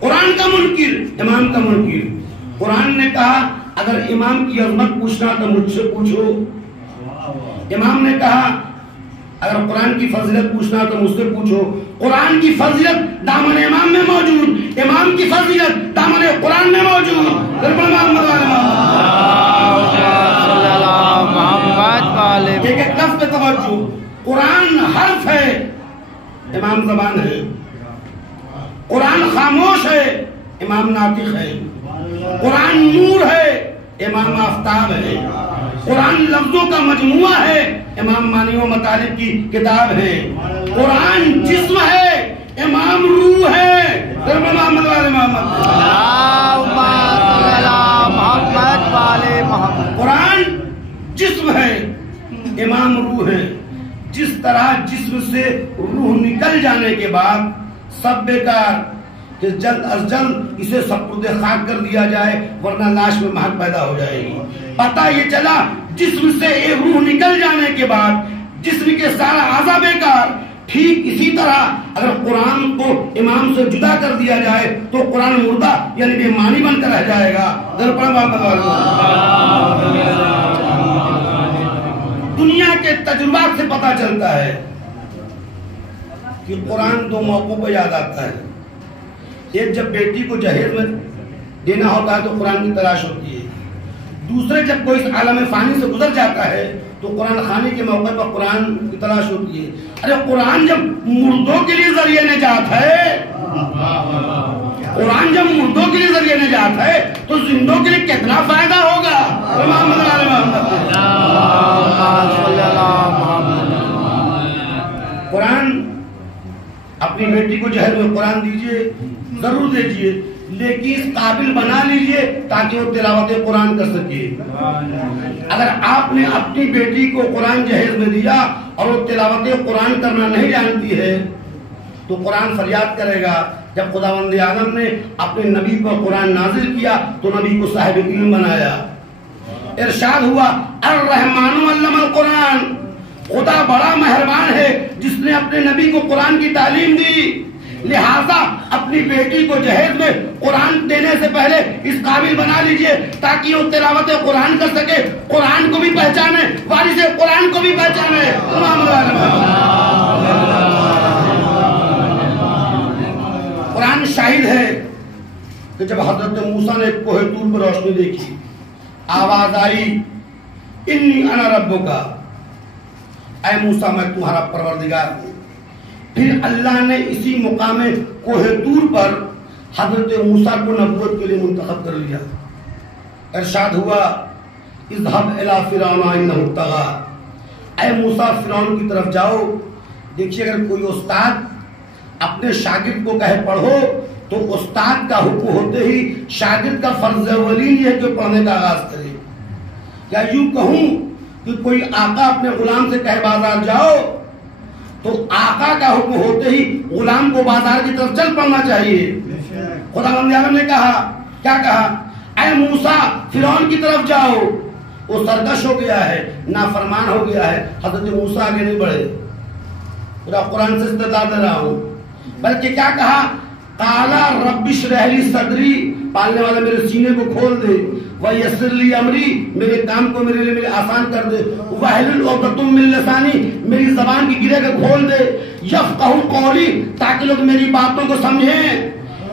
कुरान का मुनकिर, इमाम का मुनकिर। कुरान ने कहा अगर इमाम की अजमत पूछना तो मुझसे पूछो। इमाम ने कहा अगर कुरान की फजीलत पूछना तो मुझसे पूछो। कुरान की फजीलत दामन इमाम में मौजूद, इमाम की फजीलत दामन कुरान में मौजूद। एक एक लफ्ज़ पे तवज्जो। कुरान हर्फ है, इमाम ज़बान है। कुरान खामोश है, इमाम नातिक है। कुरान नूर है, इमाम आफ्ताब है। कुरान लफ्जों का मजमुआ है, इमाम मानी व मतालिब की किताब है। कुरान जिस्म है, इमाम रूह है। कुरान जिस्म है, इमाम रूह है। जिस तरह जिस्म से रूह निकल जाने के बाद सब बेकार, कि जल्द अज जल्द इसे सपुर्दे खाक कर दिया जाए वरना लाश में महक पैदा हो जाएगी। पता ये चला जिस्म से एक रूह निकल जाने के बाद जिस्म के सारा आज़ा बेकार। ठीक इसी तरह अगर कुरान को इमाम से जुदा कर दिया जाए तो कुरान मुर्दा यानी बेमानी बनकर रह जाएगा। दुनिया के तजुर्बात से पता चलता है कि कुरान दो मौकों पर याद आता है। एक जब बेटी को जहेज में देना होता है तो कुरान की तलाश होती है। दूसरे जब कोई इस आलम फानी से गुजर जाता है तो कुरान खाने के मौके पर कुरान की तलाश होती है। अरे कुरान जब मुर्दों के लिए जरिए निजात है, कुरान जब मुर्दों के लिए जरिए निजात है तो जिंदों के लिए कितना फायदा होगा। कुरान अपनी बेटी को जहर में कुरान दीजिए, जरूर दीजिए, लेकिन इस काबिल बना लीजिए ताकि वो तिलावत कुरान कर सके। अगर आपने अपनी बेटी को कुरान जहेज में दिया और वो तिलावत कुरान करना नहीं जानती है तो कुरान फरियाद करेगा। जब खुदावंद आलम ने अपने नबी पर कुरान नाजिल किया तो नबी को साहिब इल्म बनाया। इरशाद हुआ अर्रहमानु अल्लमल कुरान, खुदा बड़ा मेहरबान है जिसने अपने नबी को कुरान की तालीम दी। लिहाजा अपनी बेटी को जहेज में कुरान देने से पहले इस काबिल बना लीजिए ताकि वो तिलावत कुरान कर सके, कुरान को भी पहचाने, वारिस कुरान को भी पहचाने। कुरान शाहिद है कि जब हजरत मूसा ने कोहे तूर पर रोशनी देखी, आवाज आई इन्नी अना रब्बुका, ऐ मूसा मैं तुम्हारा परवरदिगार हूं। फिर अल्लाह ने इसी मुकाम कोहे तूर पर हजरत मूसा को नबूवत के लिए मुंतखब कर लिया। इरशाद हुआ इज़हब इला फिरौन इन्नहु तग़ा, ऐ मूसा फिरौन की तरफ जाओ। देखिए अगर कोई उस्ताद अपने शागिर्द को कहे पढ़ो तो उस्ताद का हुक्म होते ही शागिर्द का फर्ज अव्वली है कि पढ़ने का आगाज करे। क्या यूं कहूं कि कोई आका अपने गुलाम से कहे बाजार जाओ तो आका का हुक्म होते ही गुलाम को बाजार की तरफ चल पड़ना चाहिए। खुदावंद आलम ने कहा, क्या कहा, ऐ मूसा फिरौन की तरफ जाओ। वो सरकश हो गया है, नाफरमान हो गया है। हजरत मूसा आगे नहीं बढ़े। पूरा कुरान से इस्तेदार दे रहा हूं, बल्कि क्या कहा, काला रब्बिश रहली सदरी, पालने वाला मेरे सीने को खोल दे, वह यसरली अमरी, मेरे काम को मेरे लिए मेरे आसान कर दे, वहलुल उक़दतुम मिन लिसानी, मेरी जबान की गिरे को खोल दे, यफ़क़हू क़ौली, ताकि लोग मेरी बातों को समझें।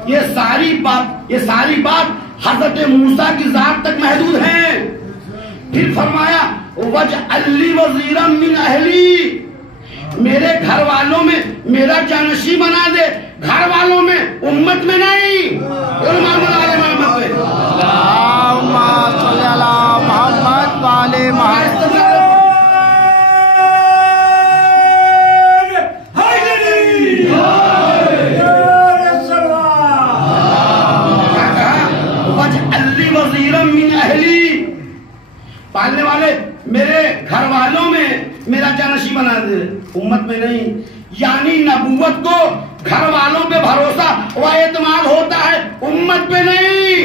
ये सारी बात हज़रत मूसा की जात तक महदूद है। फिर फरमाया वजअल्ली वज़ीरम मिन अहली, मेरे घर वालों में मेरा जानशी बना दे, घर वालों में, उम्मत में नहीं। पालने वाले मेरे घर वालों में मेरा जानशी बना दे, उम्मत में नहीं। यानी नबूवत को घर वालों पे भरोसा व एतमाद होता है, उम्मत पे नहीं।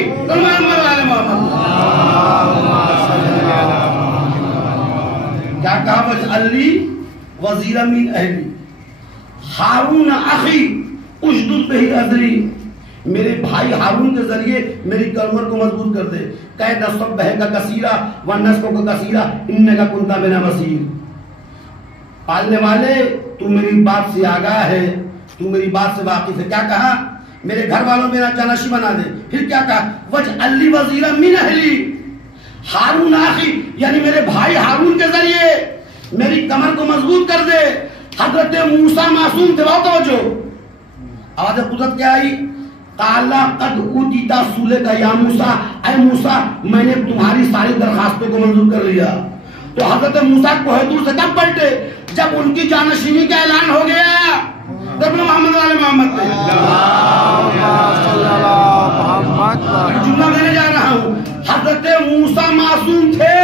क्या कहा, वजअल्ली वज़ीरम मिन अहली हारून अखी उशदुद बिही अज़री, मेरे भाई हारून के जरिए मेरी कमर को मजबूत कर दे। कह नस्ब बह का कसीरा व नस्बों का कसीरा इन्ने का कुंता बिना वसीर। पालने वाले तू मेरी बात से आगाह है, तू मेरी बात से वाकिफ है। क्या कहा? मेरे घर वालों मेरा जानशी बना दे। फिर क्या कहा? वज अली वजीरा मिन अहली, हारून आखी यानी मेरे भाई हारून के जरिए मेरी कमर को मजबूत कर दे। हजरत मूसा मासूम थे, बहुत तवज्जो। आवाज कुदरत क्या आई? काला कद उतीता सूले का या मूसा, ऐ मूसा मैंने तुम्हारी सारी दरखास्तों को मंजूर कर लिया। तो हजरत मूसा कोहतूर से कब पलटे? जब उनकी जानशीनी का ऐलान हो गया। मोहम्मद वाले मोहम्मद जुम्ला देने जा रहा हूँ। हजरत मूसा मासूम थे,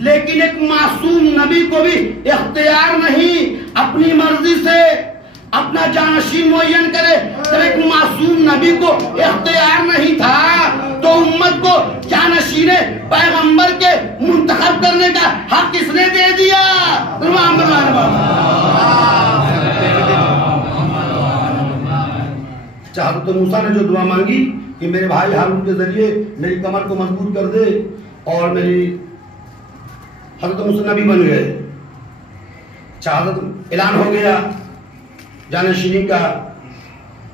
लेकिन एक मासूम नबी को भी इख्तियार नहीं अपनी मर्जी से अपना जानशीन मुअय्यन करे। जब एक मासूम नबी को इख्तियार नहीं था तो उम्मत को जानशीन पैगंबर के मुंतखब करने का हक किसने दे दिया? हज़रत तो मूसा ने जो दुआ मांगी कि मेरे भाई हारून के जरिए मेरी कमर को मजबूत कर दे, और मेरी हजरत मूसा नबी बन गए। हजरत ऐलान हो गया जानशीनी का।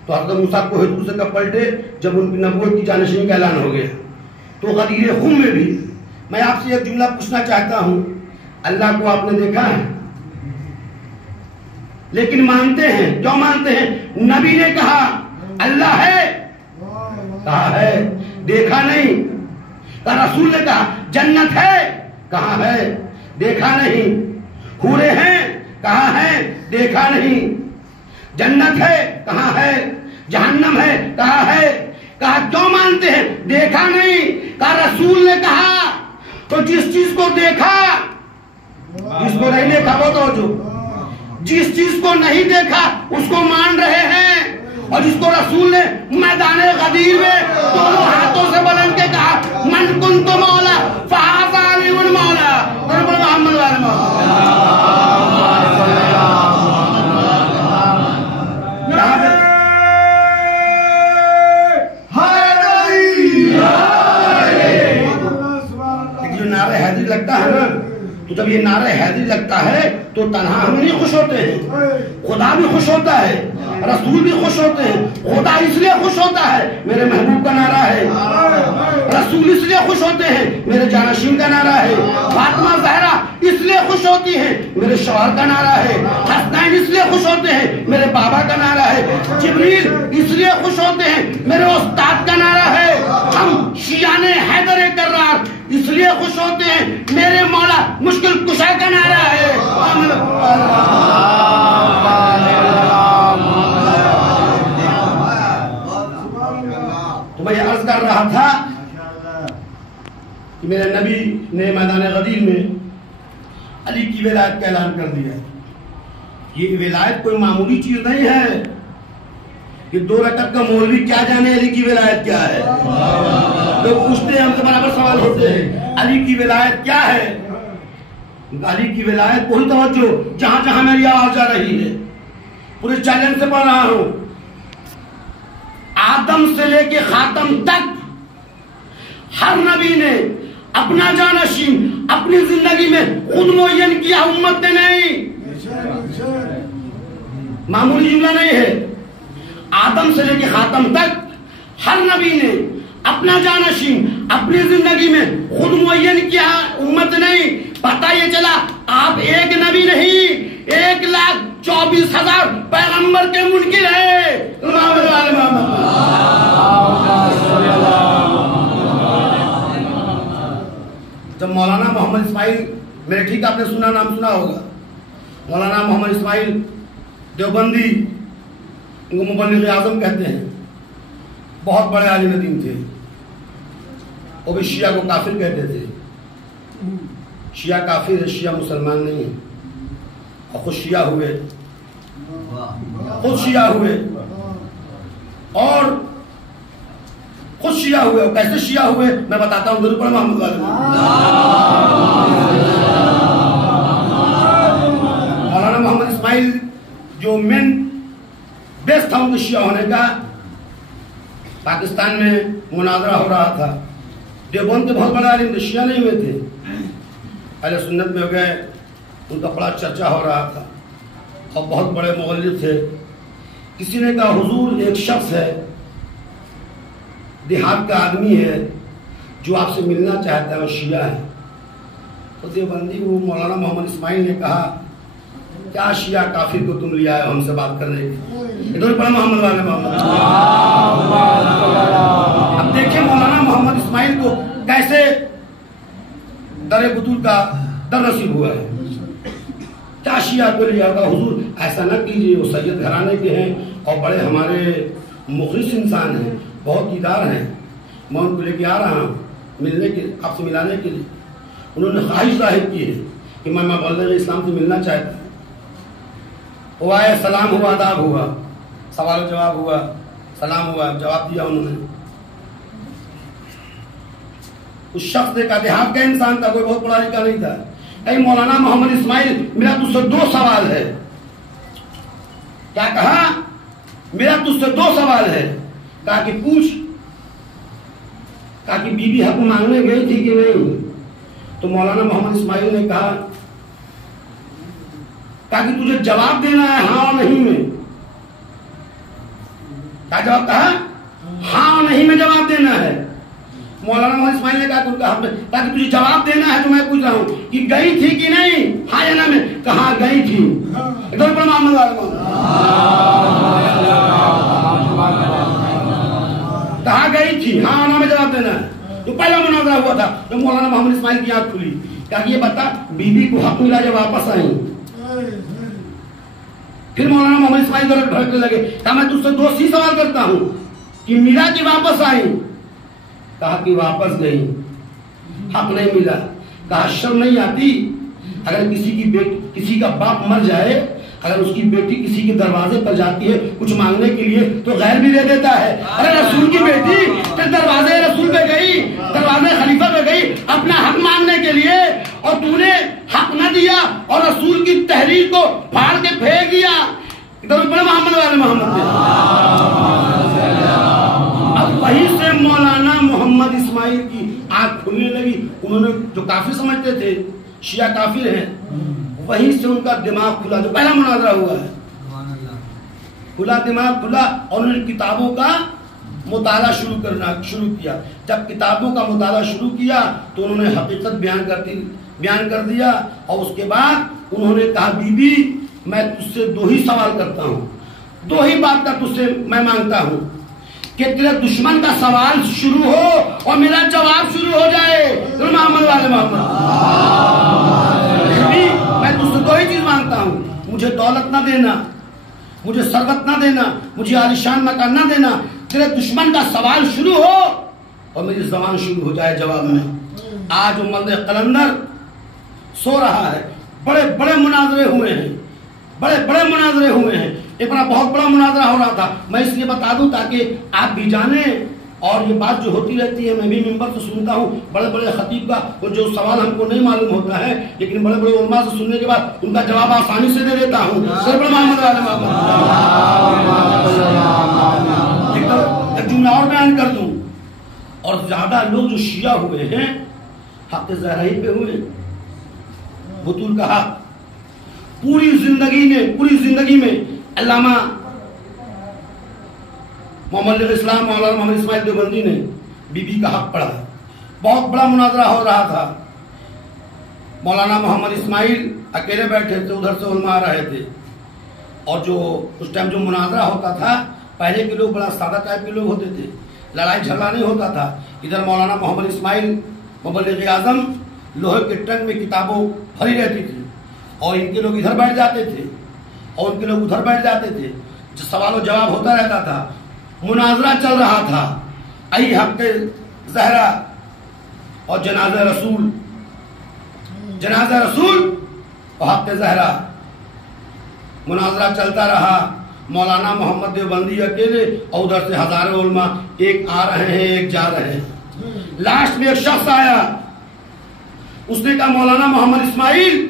तो हजरत मूसा को हेतु से कब पलटे? जब उनकी नबूवत की जानशीनी का ऐलान हो गया। तो गदीर खुम में भी मैं आपसे एक जुमला पूछना चाहता हूं। अल्लाह को आपने देखा है, लेकिन मानते हैं। क्यों मानते हैं? नबी ने कहा अल्लाह है, कहा है, देखा नहीं। रसूल ने कहा जन्नत है, कहा है, देखा नहीं। हूरे हैं, कहा है, देखा नहीं। जन्नत है, कहा है। जहन्नम है, कहा है। कहा क्यों मानते हैं? देखा नहीं। कहा रसूल ने कहा। तो जिस चीज को देखा, जिसको नहीं देखा वो तो जो, जिस चीज को नहीं देखा उसको मान रहे हैं। और जिसको रसूल ने मैदाने गदीर में दोनों हाथों से बुलंद के कहा मन कुंतु मौला फहाज़ा अलीउल मौला। मोहम्मद वाले जो नारे हैदरी लगता है ना, तो जब ये नारे हैदरी लगता है तो तन्हा हम नहीं खुश होते हैं, खुदा भी खुश होता है, रसूल भी खुश होते हैं। खुदा इसलिए खुश होता है मेरे महबूब का नारा है, रसूल इसलिए खुश होते हैं मेरे जानशीन का नारा है, फातिमा ज़हरा इसलिए खुश होती है मेरे शौहर का नारा है, हसनैन इसलिए खुश होते हैं मेरे बाबा का नारा है, जिब्रील इसलिए खुश होते हैं मेरे उस्ताद का नारा है, हम शियाने हैदर कर्रार इसलिए खुश होते हैं मेरे मौला मुश्किल कुशा का नारा है। तो मैं अर्ज कर रहा था कि मेरे नबी ने मैदान गदीर में अली की विलायत का ऐलान कर दिया। ये विलायत कोई मामूली चीज नहीं है कि 2 रकअत का मौलवी क्या जाने अली की विलायत क्या है। लोग पूछते हैं, हमसे बराबर सवाल होते हैं अली की विलायत क्या है। अली की विलायत कोई तवज्जो, जहां जहां मेरी आवाज जा रही है पूरे चैलेंज से पढ़ रहा हूं। आदम से लेके खातम तक हर नबी ने अपना जानशीन अपनी जिंदगी में खुद मुअय्यन किया, उम्मत ने नहीं। मामूली जुमला नहीं है। आदम से लेके खातम तक हर नबी ने अपना जानशीन अपनी जिंदगी में खुद मुअय्यन किया, उम्मत नहीं। पता ये चला आप एक नबी नहीं 1,24,000 पैगंबर के मुनकिर है। जब मौलाना मोहम्मद इस्माइल, मेरे ठीक आपने सुना, नाम सुना होगा, मौलाना मोहम्मद इस्माइल देवबंदी, उनको मुबल्लिग़ आज़म कहते हैं, बहुत बड़े आलिम दीन थे। वो भी शिया को काफिर कहते थे। शिया काफिर है, शिया मुसलमान नहीं है। और खुद शिया हुए, खुद शिया हुए और खुद शिया हुए। कैसे शिया हुए मैं बताता हूँ, जरूर मोहम्मद वाले। मौलाना मोहम्मद इस्माइल जो मेन बेस था उनके शिया होने का, पाकिस्तान में मुनाजरा हो रहा था। देवबंद के बहुत बड़े आलिम थे, शिया नहीं हुए थे, अहले सुन्नत में हो गए, उनका बड़ा चर्चा हो रहा था और बहुत बड़े मौलवी थे। किसी ने कहा हुजूर एक शख्स है, देहात का आदमी है, जो आपसे मिलना चाहता है, वो शिया है। तो देवबंदी वो मौलाना मोहम्मद इस्माइल ने कहा क्या शिया काफिर को तुम लिया है हमसे बात करने के? इधर पढ़ा मोहम्मद वाले मोहम्मद। अब देखिए मौलाना मोहम्मद इस्माइल को कैसे दर बुतूल का दर नसीब हुआ है। क्या शिया को लिया होगा? हुजूर ऐसा न कीजिए, वो सैयद घराने के हैं और बड़े हमारे मुखलिस इंसान हैं, बहुत दीदार हैं, मैं उनको लेके आ रहा हूँ मिलने के, आपसे मिलाने के लिए। उन्होंने ख्वाहिश जाहिर की है कि मैं मौलाना इस्लाम से मिलना चाहता हूँ। वो आए, सलाम हुआ, आदाब हुआ, सवाल जवाब हुआ, सलाम हुआ, जवाब दिया उन्होंने। उस शख्स ने कहा, देहात का इंसान था, कोई बहुत पढ़ा लिखा नहीं था, अरे मौलाना मोहम्मद इस्माइल मेरा तुझसे 2 सवाल है। क्या कहा? मेरा तुझसे 2 सवाल है। कहा कि पूछ। कहा कि बीबी हक मांगने गई थी कि नहीं? तो मौलाना मोहम्मद इस्माइल ने कहा कि तुझे जवाब देना है हाँ और नहीं में। क्या जवाब कहा? हाँ और नहीं में जवाब देना है। मौलाना मोहम्मद इस्माइल ने कहा ताकि तुझे जवाब देना है तो मैं पूछ रहा हूं कि गई थी कि नहीं? हाँ या ना में? कहा गई थी। इधर पर मोहम्मद कहा गई थी, हाँ ना में जवाब देना है। तो पहला मुनाजरा हुआ था तो मौलाना मोहम्मद इस्माइल की आंख खुली। क्या ये बता बीबी को हक मिला जब वापस आई? फिर मौलाना मोहम्मद इस्माइल तरफ भड़कने लगे। कहा मैं तुझसे 2 ही सवाल करता हूं कि मिला कि वापस आई? कहा कि वापस गई, हक नहीं मिला। कहा शर्म नहीं आती अगर किसी का बाप मर जाए, अगर उसकी बेटी किसी के दरवाजे पर जाती है कुछ मांगने के लिए तो गैर भी दे देता है। अरे रसूल की बेटी तो दरवाजे रसूल पे गई, दरवाजे खलीफा पे गई अपना हक मांगने के लिए, और तूने हक न दिया और रसूल की तहरीर को फाड़ के फेंक दिया। इधर मोहम्मद वाले मोहम्मद। अब वहीं से मौलाना मोहम्मद इस्माइल की आंख खुलने लगी। उन्होंने जो काफिर समझते थे शिया काफिर हैं, वहीं से उनका दिमाग खुला। जो पहला मुनाजरा हुआ है खुला, दिमाग खुला और उन्होंने किताबों का मुताला शुरू किया। जब किताबों का मुताला शुरू किया तो उन्होंने हकीकत बयान कर दिया और उसके बाद उन्होंने कहा बीबी मैं तुझसे 2 ही सवाल करता हूँ, 2 ही बात का तुझसे मैं मांगता हूँ कि तेरे दुश्मन का सवाल शुरू हो और मेरा जवाब शुरू हो जाए। मोहम्मद वाले मोहम्मद, मैं तुझसे 2 ही चीज मांगता हूँ, मुझे दौलत ना देना, मुझे सरबत ना देना, मुझे आलिशान मकान ना देना, तेरे दुश्मन का सवाल शुरू हो और मेरी जबान शुरू हो जाए जवाब में। आज उम्र कलंदर सो रहा है, बड़े बड़े मुनाजरे हुए हैं, बड़े बड़े मुनाजरे हुए हैं। एक बड़ा बहुत बड़ा मुनाजरा हो रहा था, मैं इसलिए बता दूं ताकि आप भी जाने, और ये बात जो होती रहती है मैं भी मिंबर से सुनता हूँ बड़े बड़े खतीब का, वो जो सवाल हमको नहीं मालूम होता है लेकिन बड़े बड़े उलमा से सुनने के बाद उनका जवाब आसानी से दे देता हूँ। एक जुमला और बयान कर दूं, और ज्यादा लोग जो शिया हुए हैं हक ज़हरा पे हुए, बुतूल का हक पूरी जिंदगी में अल्लामा मोहम्मद इस्लाम मौलाना मोहम्मद इस्माइल देवबंदी ने बीबी का हक पढ़ा। बहुत बड़ा मुनाजरा हो रहा था, मौलाना मोहम्मद इस्माइल अकेले बैठे थे, उधर से उलमा आ रहे थे, और जो उस टाइम जो मुनाजरा होता था पहले के लोग बड़ा सादा टाइप के लोग होते थे, लड़ाई झगड़ा नहीं होता था। इधर मौलाना मोहम्मद इस्माइल मुबल्लिग आज़म लोहे के टंग में किताबों भरी रहती थी और इनके लोग इधर बैठ जाते थे और उनके लोग उधर बैठ जाते थे, जो सवाल और जवाब होता रहता था, मुनाजरा चल रहा था। आई हक ज़हरा और जनाजा रसूल और हक ज़हरा, मुनाजरा चलता रहा। मौलाना मोहम्मद देवबंदी अकेले और उधर से हजारों उलमा, एक आ रहे हैं एक जा रहे हैं। लास्ट में एक शख्स आया, उसने कहा मौलाना मोहम्मद इस्माइल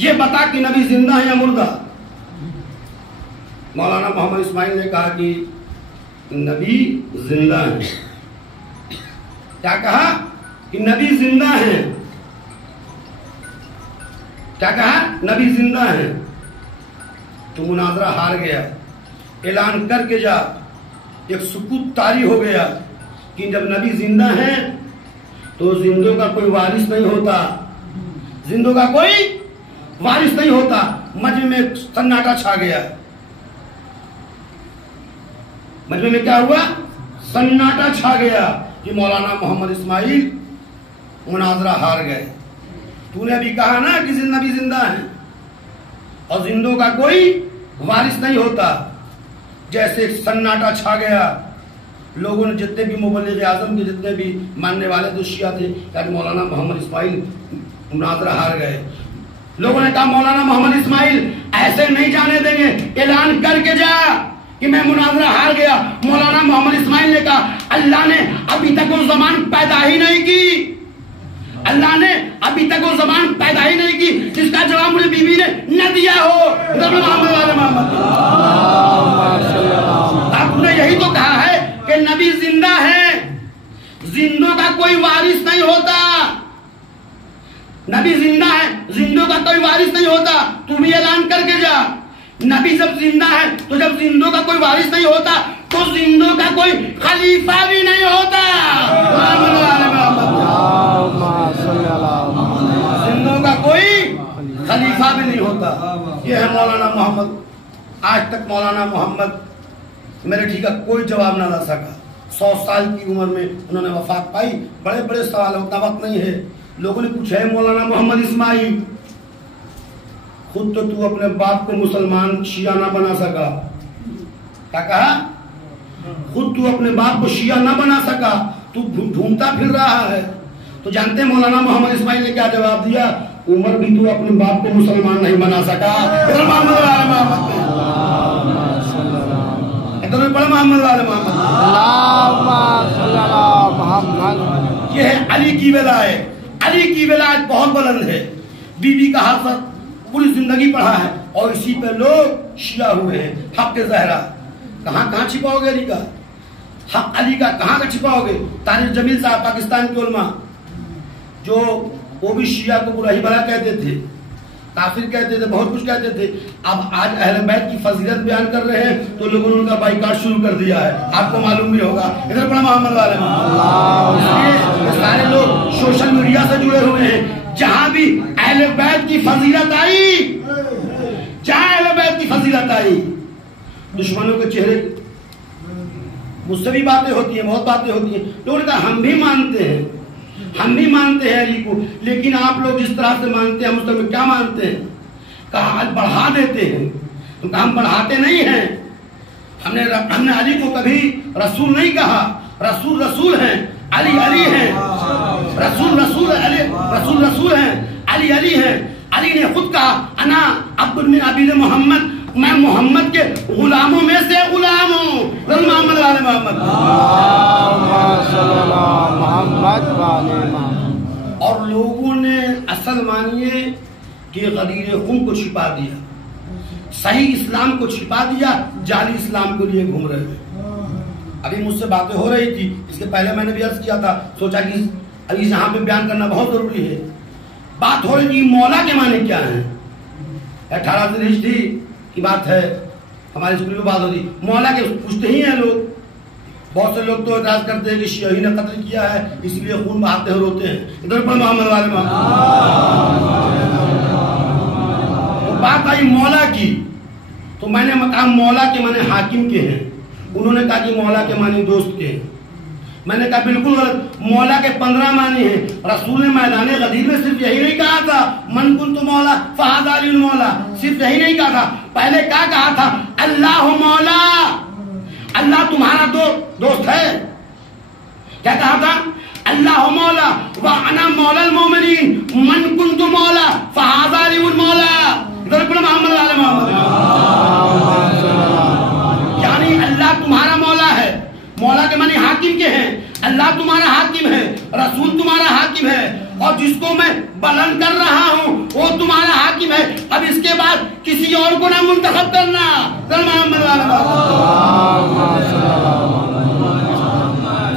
ये बता कि नबी जिंदा है या मुर्दा? मौलाना मोहम्मद इस्माइल ने कहा कि नबी जिंदा है। क्या कहा कि नबी जिंदा है। क्या कहा? नबी जिंदा है। तो मुनाजरा हार गया। ऐलान करके जा, एक सुकूत तारी हो गया कि जब नबी जिंदा है तो जिंदों का कोई वारिस नहीं होता, जिंदों का कोई वारिस नहीं होता। मजमे में सन्नाटा छा गया। मजमे में क्या हुआ? सन्नाटा छा गया कि मौलाना मोहम्मद इस्माइल मुनाजरा हार गए। तूने अभी कहा ना कि नबी जिंदा है और जिंदों का कोई वारिस नहीं होता। जैसे सन्नाटा छा गया, लोगों ने जितने भी मुबल्लिग़ आज़म के जितने भी मानने वाले तो शिया थे, कि मौलाना मोहम्मद इस्माइल मुनाजरा हार गए। लोगों ने कहा मौलाना मोहम्मद इस्माइल ऐसे नहीं जाने देंगे, ऐलान करके जा कि मैं मुनाजरा हार गया। मौलाना मोहम्मद इस्माइल ने कहा अल्लाह ने अभी तक वो ज़मान पैदा ही नहीं की, अल्लाह ने अभी तक वो ज़मान पैदा ही नहीं की जिसका जवाब मुझे बीवी ने न दिया हो। आपने यही तो कहा है कि नबी जिंदा है, जिंदों का कोई वारिस नहीं होता। नबी जिंदा है, जिंदों का कोई वारिस नहीं होता। तू भी ऐलान करके जा, नबी जब जिंदा है तो जब जिंदों का कोई वारिस नहीं होता तो जिंदों का कोई खलीफा भी नहीं होता। जिंदों का कोई खलीफा भी नहीं होता। ये है मौलाना मोहम्मद। आज तक मौलाना मोहम्मद मेरे ठीक है कोई जवाब ना ला सका। 100 साल की उम्र में उन्होंने वफात पाई। बड़े बड़े सवाल, उतना वक्त नहीं है। लोगों ने पूछा है मौलाना मोहम्मद इस्माइल, खुद तो तू अपने बाप को मुसलमान शिया ना बना सका। क्या कहा? खुद तू अपने बाप को शिया ना बना सका, तू ढूंढता फिर रहा है। तो जानते हैं मौलाना मोहम्मद इस्माइल ने क्या जवाब दिया? उमर भी तू अपने बाप को मुसलमान नहीं बना सका। ये है अली की विलायत। अली की विलायत बहुत बुलंद है। बीबी का हाफत पूरी जिंदगी पढ़ा है और इसी पे लोग शिया हुए हैं। हक के ज़हरा कहाँ कहाँ छिपाओगे अली का? हक अली का कहाँ का छिपाओगे? तारिक जमील साहब पाकिस्तान के उलमा जो वो भी शिया को बुरा ही भला कहते थे, काफिर कहते थे, बहुत कुछ कहते थे। अब आज अहले बैत की फजीलत बयान कर रहे हैं तो लोगों ने उनका बाइकाट शुरू कर दिया है। आपको मालूम भी होगा। इधर पढ़ा मोहम्मद वाले सारे लोग सोशल मीडिया से जुड़े हुए हैं। जहां भी अहले बैत की फजीलत आई, जहां अहले बैत की फजीलत आई, दुश्मनों के चेहरे, मुझसे भी बातें होती हैं, बहुत बातें होती हैं। लोगों ने कहा हम भी मानते हैं, हम भी मानते हैं अली को, लेकिन आप लोग जिस तरह से मानते हैं मुस्लिम क्या मानते हैं? कहा बढ़ा देते हैं। तो कहा हम बढ़ाते नहीं हैं। हमने अली को कभी रसूल नहीं कहा। रसूल रसूल हैं, अली अली हैं। रसूल रसूल अली रसूल रसूल हैं, अली अली हैं। अली ने खुद कहा अना अब्दुल मिन अबीद मोहम्मद, मैं मोहम्मद के गुलामों में से गुलाम हूँ। मोहम्मद वाले मोहम्मद। और लोगों ने असल मानिए कि गदीर खून को छिपा दिया, सही इस्लाम को छिपा दिया, जाली इस्लाम को लिए घूम रहे हैं। अभी मुझसे बातें हो रही थी, इसके पहले मैंने भी अर्ज किया था, सोचा कि अभी यहाँ पे बयान करना बहुत जरूरी है। बात हो रही थी मौला के माने क्या है। 18 हिजरी की बात है, हमारे स्कूल में बात होती, मौला के पूछते ही हैं लोग। बहुत से लोग तो एतराज करते हैं कि शिया ने कत्ल किया है इसलिए खून बहाते हैं, रोते हैं। इधर पर मोहम्मद वाले तो बात आई मौला की, तो मैंने कहा मौला के माने हाकिम के हैं। उन्होंने कहा कि मौला के माने दोस्त के हैं। मैंने कहा बिल्कुल गलत, मौला के 15 माने हैं। रसूल ने मैदान गदीर में सिर्फ यही नहीं कहा था मन कुन्तु मौला फहाज़ा अली मौला, सिर्फ यही नहीं कहा था। पहले क्या कहा था? अल्लाह मौला, अल्लाह तुम्हारा दोस्त है। क्या कहा था? अल्लाह मौला व अना मौलल मोमिनीन मन कुन्तु मौला फहाज़ा अली मौला। मोहम्मद वाले मोहम्मद, यानी अल्लाह तुम्हारा मौला है। मौला के माने हाकिम के हैं। अल्लाह तुम्हारा हाकिम है, रसूल तुम्हारा हाकिम है। और जिसको मैं बुलंद कर रहा हूं वो तुम्हारा हाकिम है। अब इसके बाद किसी और को ना मुंतखब करना।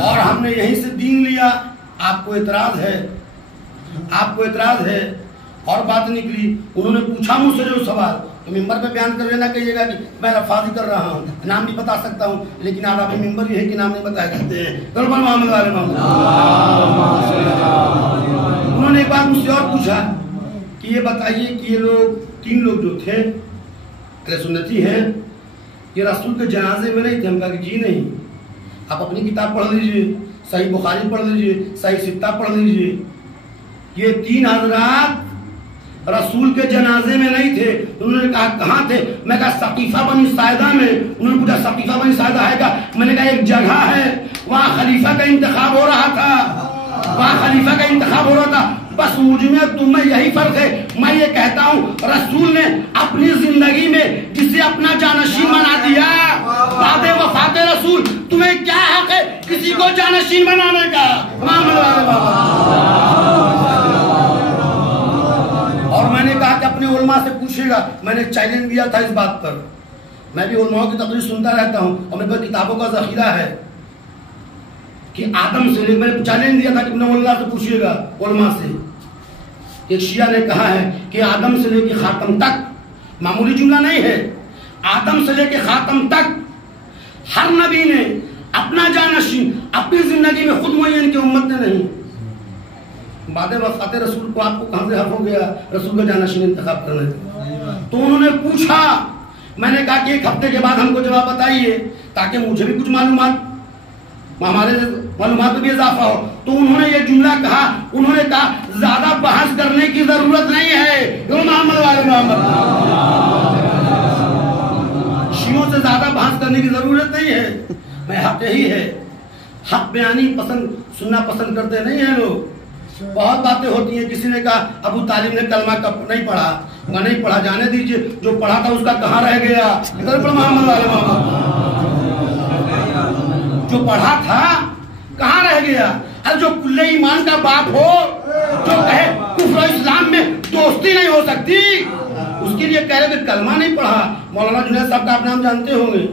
और हमने यहीं से दीन लिया। आपको एतराज है, आपको एतराज है। और बात निकली, उन्होंने पूछा मुझसे जो सवाल, तो मिंबर पे बयान कर लेना कहिएगा कि मैं रफाजी कर रहा हूँ, नाम नहीं बता सकता हूँ, लेकिन आदाब मिंबर ये है कि नाम नहीं बताया करते हैं। उन्होंने एक बात मुझसे और पूछा कि ये बताइए कि ये लोग 3 लोग जो थे अहले सुन्नती हैं, ये रसूल के जनाजे में नहीं थे। हम कहा कि जी नहीं, आप अपनी किताब पढ़ लीजिए, सही बुखारी पढ़ लीजिए, सही सित्ता पढ़ लीजिए। ये 3 हजरात रसूल के जनाजे में नहीं थे। उन्होंने कहा कहाँ थे? मैं कहा सकीफा बनी सायदा में। उन्होंने पूछा सकीफा बनी सायदा है क्या? मैंने कहा एक जगह है, वहाँ खलीफा का इंतखाब हो रहा था, वहाँ खलीफा का इंतखाब हो रहा था। बस मुझ में तुम में यही फर्क है। मैं ये कहता हूँ रसूल ने अपनी जिंदगी में जिसे अपना जानशीन बना दिया, बादे वफाते रसूल, तुम्हें क्या हक है किसी को जानशीन बनाने का? और मैंने कहा कि अपने उलमा से पूछेगा। मैंने चैलेंज दिया था इस बात पर। मैं भी उलमाओं की तकरीर सुनता रहता हूँ और मेरे पास किताबों का जखीरा है कि आदम से, मैंने चैलेंज दिया था कि अपने उलमा से पूछिएगा, उलमा से। एक शिया ने कहा है कि आदम से लेके खातम तक, मामूली जुमला नहीं है, आदम से लेके खातम तक हर नबी ने अपना जानशीन अपनी जिंदगी में खुद मुअय्यन की उम्मत ने नहीं। बादे वफ़ाते रसूल को आपको कहां से हक हो गया रसूल का जानशीन इंतखाब करने का? तो उन्होंने पूछा। मैंने कहा कि 1 हफ्ते के बाद हमको जवाब बताइए ताकि मुझे भी कुछ मालूमात, हमारे मालूमात में भी इजाफा हो। तो उन्होंने ये जुमला कहा, उन्होंने कहा ज्यादा बहस करने की जरूरत नहीं है, मोहम्मद वाले मोहम्मद, शियों से ज्यादा बहस करने की जरूरत नहीं है। मैं हक यही है, हक बयानी पसंद, सुनना पसंद करते नहीं है लोग। बहुत बातें होती हैं। किसी ने कहा अबू तालिब ने कलमा कब नहीं पढ़ा, नहीं पढ़ा, जाने दीजिए, जो पढ़ा था उसका कहाँ रह गया? इधर पर मोहम्मद वाले मोहम्मद, जो पढ़ा था कहाँ रह गया? अरे जो कुल्ले ईमान का बाप हो, जो कहे कुफ्र इस्लाम में दोस्ती नहीं हो सकती, उसके लिए कह रहे कि कलमा नहीं पढ़ा। मौलाना जुनैद साहब का आप नाम जानते होंगे,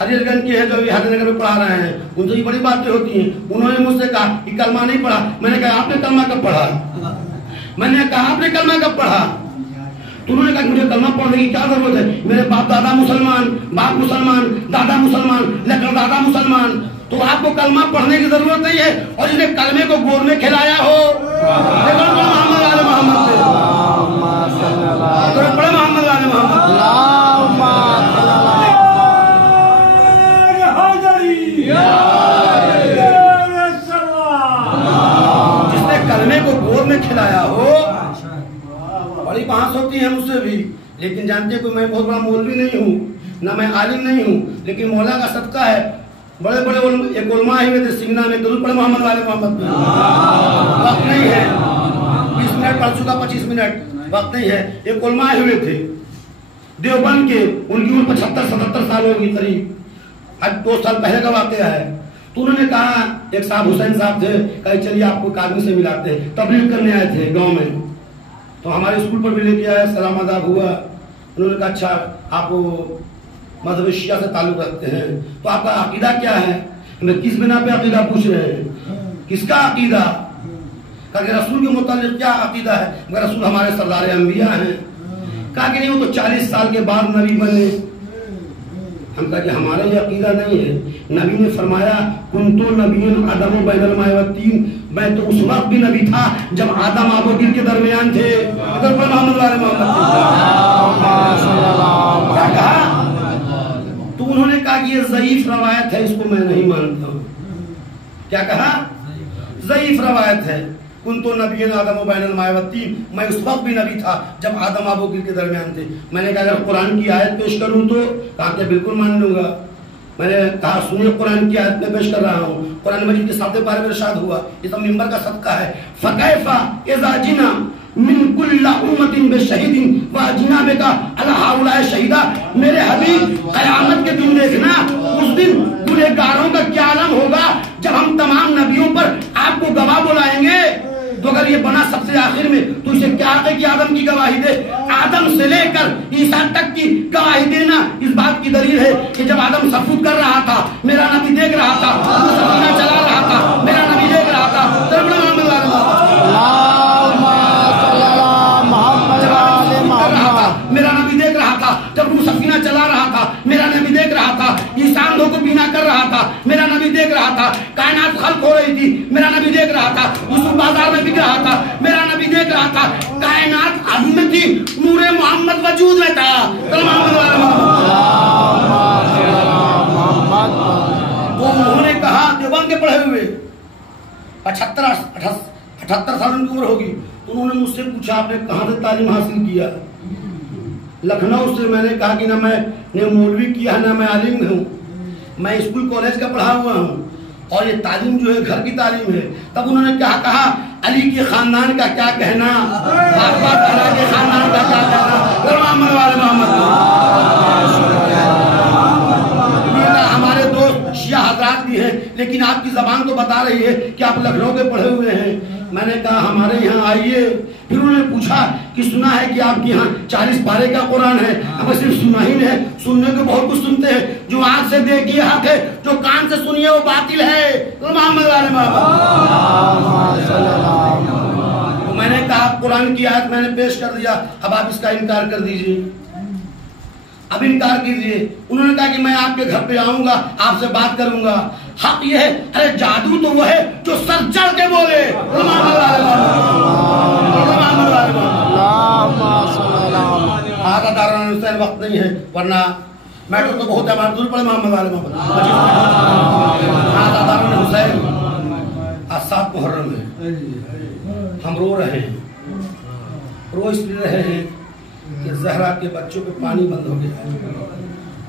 हरियरगंज के है जो हरिनगर में पढ़ा रहे हैं, उनसे ही बड़ी बातें होती हैं। उन्होंने मुझसे कहा कि कलमा नहीं पढ़ा। मैंने कहा आपने कलमा कब पढ़ा? मैंने कहा आपने कलमा कब पढ़ा? तो उन्होंने कहा मुझे कलमा पढ़ने की क्या जरूरत है, मेरे बाप दादा मुसलमान, बाप मुसलमान, दादा मुसलमान, लेकर दादा मुसलमान, तो आपको कलमा पढ़ने की जरूरत नहीं है। और जिसने कलमे को गोर में खिलाया हो, मोहम्मद वाले मोहम्मद से बड़े मोहम्मद वाले मोहम्मद, जिसने कलमे को गोर में खिलाया हो। बड़ी बहस होती है मुझसे भी, लेकिन जानते को मैं बहुत बड़ा मौलवी नहीं हूँ, ना मैं आलिम नहीं हूँ, लेकिन मौला का सदका है। बड़े बड़े एक उलमा ही हुए थे सिंगना में, जरूर पड़े मोहम्मद वाले मोहम्मद में। वक्त नहीं है, 20 मिनट पढ़ चुका, 25 मिनट, वक्त नहीं है। एक उलमा हुए थे देवबंद के, उनकी उम्र 75-77 साल होगी करीब, आज 2 साल पहले का वाकया है। तो उन्होंने कहा, एक साहब हुसैन साहब थे, कहा चलिए आपको एक आदमी से मिलाते हैं, तबलीग करने आए थे गांव में। तो हमारे स्कूल पर भी लेके आया, सलाम आदाब हुआ। उन्होंने कहा अच्छा आप मजहब शिया से ताल्लुक रखते हैं, तो आपका अकीदा क्या है? मैं किस बिना पे अकीदा पूछ रहे हैं, किसका अकीदा? कहा कि रसूल के मुतालिक क्या अकीदा है? मगर रसूल हमारे सरदार अंबिया हैं। कहा कि नहीं वो तो 40 साल के बाद नबी बने। हम कहा कि हमारा ये अकीदा नहीं है। नबी ने फरमाया कुंतु नबियुन आदम बैनल माए व तीन, मैं तो उस वक्त भी नबी था जब आदम आबोगिर के दरमियान थे। मोहम्मद वाले मोहम्मद क्या कहा? तो उन्होंने कहा कि ये ज़ईफ रवायत है, इसको मैं नहीं मानता हूँ। क्या कहा? ज़ईफ रवायत है। कुंतु नबियुन आदम बैनल माए व तीन, मैं उस वक्त भी नबी था जब आदम आबोगिर के दरमियान थे। मैंने कहा अगर कुरान की आयत पेश करूँ तो? कहा कि बिल्कुल मान लूंगा। मैंने कहा सुनिए कुरान की आयत में पेश कर रहा हूँ। कुरान मजीद के 7वें पारे में इरशाद हुआ, ये सब मिंबर का सदका है, फकैफा इज़ा जिना मिन कुल्ला उम्मतिन बिशहीदिन व अजना बिका अला हाउला शहीदा। मेरे हबीब क़यामत के दिन देखना, उस दिन गुनहगारों का क्या आलम होगा जब हम तमाम नबियों पर आपको गवाह बुलाएंगे। आखिर में तू इसे क्या है कि आदम की गवाही दे। आदम से लेकर ईसा तक की गवाही देना इस बात की दलील है कि जब आदम सफूत कर रहा था, मेरा नबी देख रहा था, सफीना चला रहा था, मेरा नबी देख रहा था। मेरा नबी देख रहा था जब वो सफीना चला रहा था, मेरा नबी देख रहा था। ईसा अंधों को बीना कर रहा था, मेरा नबी देख रहा था। कायनात खल्क हो रही थी, मेरा नबी देख रहा था। यूसुफ बाजार में बिक रहा था, मेरा नबी देख रहा था। कायनात अज़म में थी, नूरे मोहम्मद वजूद में था। वो उन्होंने कहा, देवबंद के पढ़े हुए 78 साल उनकी उम्र होगी। उन्होंने मुझसे पूछा आपने कहाँ से तालीम हासिल किया? लखनऊ से। मैंने कहा कि ना मैंने मौलवी किया, ना मैं आलिम हूँ, मैं स्कूल कॉलेज का पढ़ा हुआ हूँ और ये तालीम जो है घर की तालीम है। तब उन्होंने क्या कहा, अली के खानदान का क्या कहना, बाबा तारा के खानदान का क्या कहना। हमारे दोस्त शिया हजरात भी हैं, लेकिन आपकी जबान तो बता रही है कि आप लखनऊ के पढ़े हुए हैं। मैंने कहा हमारे यहाँ आइए। फिर उन्होंने पूछा कि सुना है कि आपके यहाँ 40 पारे का कुरान है। अब सिर्फ सुना ही नहीं है, सुनने को बहुत कुछ सुनते हैं। जो आंख से देखिए हक है, जो कान से सुनिए वो बातिल है। तो मैंने कहा कुरान की आयत मैंने पेश कर दिया, अब आप इसका इनकार कर दीजिए, अब इनकार कीजिए। उन्होंने कहा कि मैं आपके घर पे आऊंगा, आपसे बात करूंगा। हक ये है, अरे जादू तो वो है जो सर चढ़ के बोले। वक्त नहीं है, वरना मैटर तो बहुत है, दूर पड़े मोहम्मद वाले हुसैन। आज 7 मुहर्रम है, हम रो रहे हैं। रो इसलिए रहे हैं कि जहरा के बच्चों पे पानी बंद हो गया।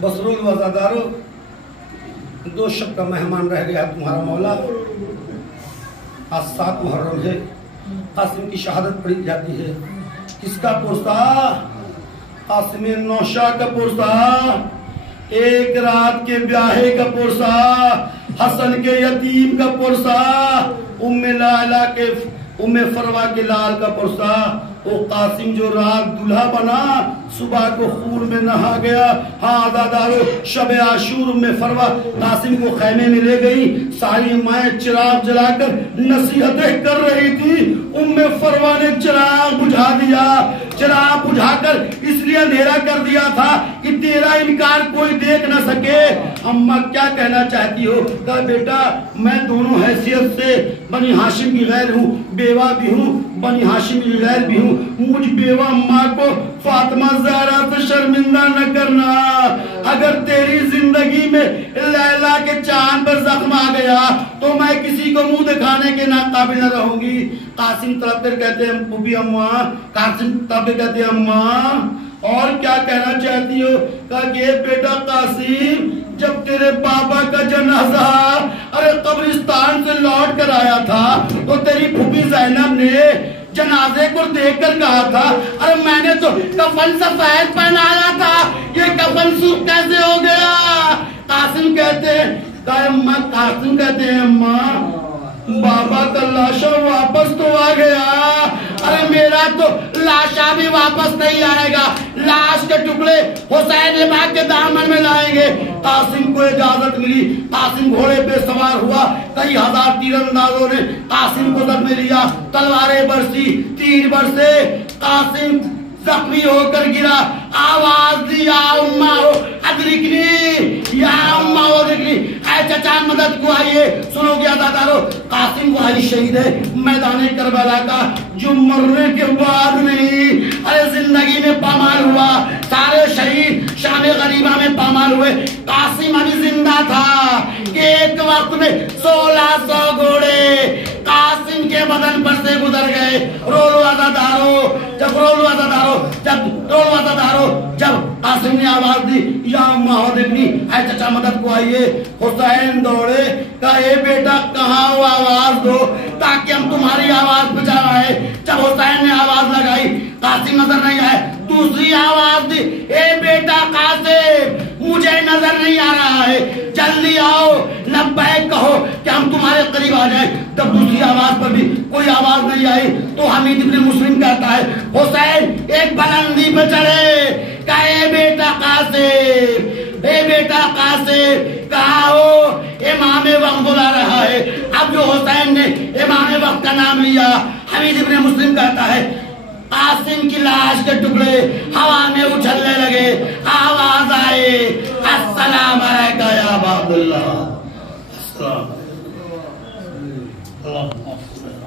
बस रोज वज़ादारो 2 शब का मेहमान रह गया तुम्हारा मौला। आज 7 मुहर्रम है, कासिम की शहादत पढ़ी जाती है। किसका पुरसा? कासिम नौशा का पुरसा, एक रात के ब्याहे का पुरसा, हसन के यतीम का पुरसा, उम्मे लाला के उम्मे फरवा के लाल का पुरसा। वो कासिम जो रात दूल्हा बना, सुबह को खून में नहा गया। हाँ आज़ादारो, शब आशूर में फरवा कासिम को खैमे में ले गई। सारी माएँ चिराग जलाकर नसीहतें कर रही थी। उम्मे फरवा ने चिराग बुझा दिया। चिराग बुझाकर इसलिए अंधेरा कर दिया था कि तेरा इनकार कोई देख न सके। अम्मा क्या कहना चाहती हो? कहा बेटा मैं दोनों हैसियत से बनी हाशिम की गैर हूँ, बेवा भी हूँ, बनी हाशिम की गैर भी हूँ। मुझ बेवा अम्मा को फातिमा ज़हरा से शर्मिंदा न करना। अगर तेरी जिंदगी में लैला के चांद पर जख्म आ गया तो मैं किसी को मुंह दिखाने के ना काबिल न रहूंगी। कासिम तड़प कर कहते हैं पुबी अम्मा, कासिम तड़प कर कहते हैं अम्मा और क्या कहना चाहती हो? कहा कि बेटा कासिम जब तेरे बाबा का जनाजा अरे कब्रिस्तान से लौट कर आया था तो तेरी फूफी ज़ैनब ने जनाजे को देखकर कहा था अरे मैंने तो कफन सफेद पहनाया था, ये कफन सूख कैसे हो गया? कासिम कहते हैं कासिम कहते हैं अम्मा बाबा का लाशा वापस तो आ गया, अरे मेरा तो लाशा भी वापस नहीं आएगा। लाश के टुकड़े हुसैन बाग के दामन में लाएंगे। कासिम को इजाजत मिली। कासिम घोड़े पे सवार हुआ। कई हजार तीरंदाजों ने कासिम को जख्म लिया। तलवारें बरसी, तीर बरसे। कासिम जख्मी होकर गिरा। आवाज दी या उम्मा हो अदरिकनी, या उम्मा हो अदरिकनी, ऐ चचा मदद को आइए। सुनो क्या दादारो, कासिम वही शहीद है मैदान करबला का जो मरने के बाद नहीं अरे जिंदगी में पामाल हुआ। सारे शहीद शाम गरीबा में पामाल हुए। कासिम अभी जिंदा था। एक वक्त में 1600 घोड़े कासिम के बदन पर से गुजर गए। रोलो आजादारो, जब रोलो आजादारो, जब कासिम ने आवाज दी या महोदय ऐ चचा मदद को आइए। हुसैन दौड़े। कहे बेटा कहाँ हो, आवाज दो ताकि हम तुम्हारी आवाज बचा रहे। जब हुसैन ने आवाज लगाई कासिम नजर नहीं आए। दूसरी आवाज दी ए बेटा कासिम मुझे नजर नहीं आ रहा है, जल्दी आओ, लब्बैक कहो कि हम तुम्हारे करीब आ जाए, तब दूसरी आवाज पर भी कोई आवाज नहीं आई तो हमीद इब्न मुस्लिम कहता है हुसैन एक बुलंदी पर चढ़े, कहे बेटा कासिम, ए बेटा कासिम कहा हो, इमाम वक्त बुला रहा है। अब जो हुसैन ने इमाम वक्त का नाम लिया, हमीद इब्न मुस्लिम कहता है कासिम की लाश के टुकड़े हवा में उछलने लगे, आवाज आए अस्सलाम अलैका या अबा अब्दुल्लाह, अस्सलाम अलैका।